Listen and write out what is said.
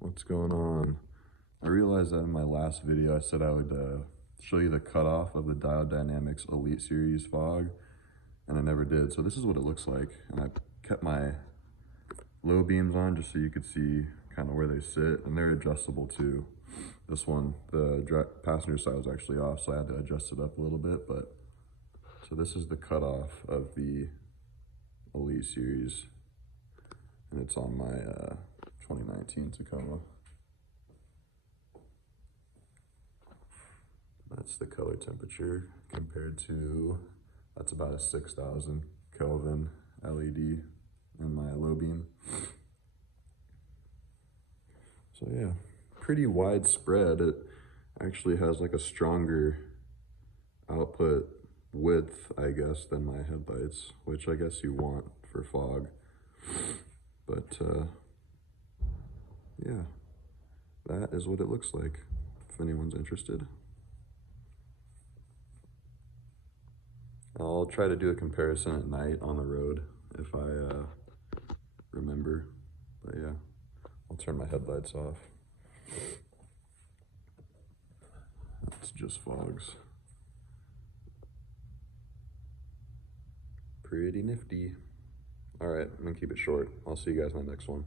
What's going on? I realized that in my last video I said I would show you the cutoff of the Diode Dynamics Elite series fog, and I never did. So this is what it looks like, and I kept my low beams on just so you could see kind of where they sit, and they're adjustable too. This one, the passenger side was actually off, so I had to adjust it up a little bit. But so this is the cutoff of the Elite series, and it's on my 2019 Tacoma. That's the color temperature compared to, that's about a 6,000 Kelvin LED in my low beam. So yeah, pretty widespread. It actually has like a stronger output width, I guess, than my headlights, which I guess you want for fog. But yeah, that is what it looks like, if anyone's interested. I'll try to do a comparison at night on the road if I remember, but yeah, I'll turn my headlights off. It's just fogs. Pretty nifty. All right, I'm gonna keep it short. I'll see you guys in the next one.